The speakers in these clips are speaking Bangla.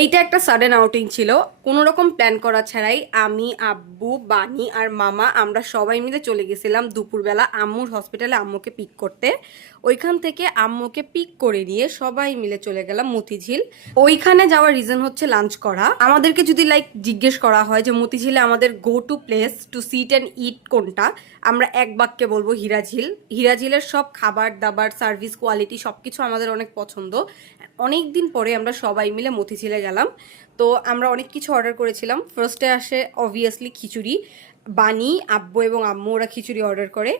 এইটা একটা সাডেন আউটিং ছিল, কোনো রকম প্ল্যান করা ছাড়াই। আমি, আব্বু, বানি আর মামা আমরা সবাই মিলে চলে গেছিলাম দুপুরবেলা আম্মুর হসপিটালে আম্মুকে পিক করতে। ওইখান থেকে আম্মুকে পিক করে নিয়ে সবাই মিলে চলে গেলাম মতিঝিল। ওইখানে যাওয়ার রিজন হচ্ছে লাঞ্চ করা। আমাদেরকে যদি জিজ্ঞেস করা হয় যে মতিঝিলে আমাদের go to place to sit and eat কোনটা, আমরা এক বাক্যে বলবো হিরাঝিল। হিরাঝিলের সব খাবার দাবার, সার্ভিস, কোয়ালিটি সবকিছু আমাদের অনেক পছন্দ। অনেক দিন পরে আমরা সবাই মিলে মতিঝিলে গেলাম। তো আমরা অনেক কিছু অর্ডার করেছিলাম। ফার্স্টে আসে অবভিয়াসলি খিচুড়ি। বানি, আব্বু এবং আম্মু ওরা খিচুড়ি অর্ডার করে।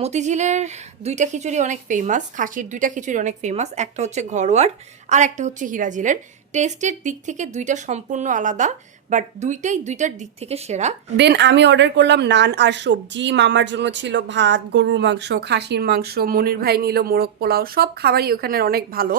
মতিঝিলের দুইটা খিচুড়ি অনেক ফেমাস, খাসির দুইটা খিচুড়ি অনেক ফেমাস। একটা হচ্ছে ঘরোয়ার আর একটা হচ্ছে হিরাঝিলের। টেস্টের দিক থেকে দুইটা সম্পূর্ণ আলাদা, বাট দুইটাই দুইটার দিক থেকে সেরা। দেন আমি অর্ডার করলাম নান আর সবজি। মামার জন্য ছিল ভাত, গরুর মাংস, খাসির মাংস। মনির ভাই নিল মোরগ পোলাও। সব খাবারই ওখানে অনেক ভালো।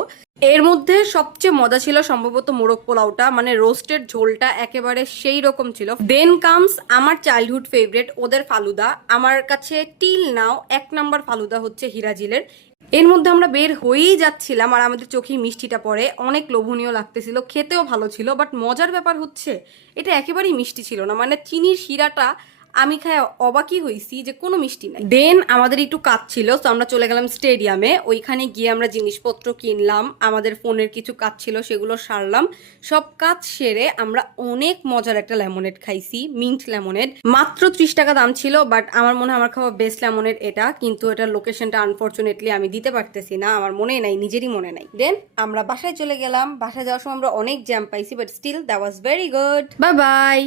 এর মধ্যে সবচেয়ে মজা ছিল সম্ভবত মোরগ পোলাওটা, মানে রোস্টের ঝোলটা একেবারে সেই রকম ছিল। দেন কামস আমার চাইল্ডহুড ফেভারিট ওদের ফালুদা। আমার কাছে টিল নাও 1 নাম্বার ফালুদা হচ্ছে হিরাজিলের। এর মধ্যে আমরা বের হয়েই যাচ্ছিলাম আর আমাদের চোখেই মিষ্টিটা পড়ে। অনেক লোভনীয় লাগতেছিল, খেতেও ভালো ছিল। বাট মজার ব্যাপার হচ্ছে এটা একেবারেই মিষ্টি ছিল না, মানে চিনির শিরাটা আমি খায় অবাকই হয়েছি যে কোনো মিষ্টি নাই। দেন আমাদের একটু কাজ ছিল, তো আমরা চলে গেলাম স্টেডিয়ামে। ওইখানে গিয়ে আমরা জিনিসপত্র কিনলাম, আমাদের ফোনের কিছু কাজ ছিল সেগুলো সারলাম। সব কাজ সেরে আমরা অনেক মজার একটা লেমনেড খাইছি, মিন্ট লেমনেড। মাত্র 30 টাকা দাম ছিল, বাট আমার মনে হয় আমার খাওয়া বেস্ট লেমনেড এটা। কিন্তু এটার লোকেশনটা আনফরচুনেটলি আমি দিতে পারতেছি না, আমার মনে নাই, নিজেরই মনে নাই। দেন আমরা বাসায় চলে গেলাম। বাসায় যাওয়ার সময় আমরা অনেক জ্যাম পাইছি, but still that was very good. Bye by.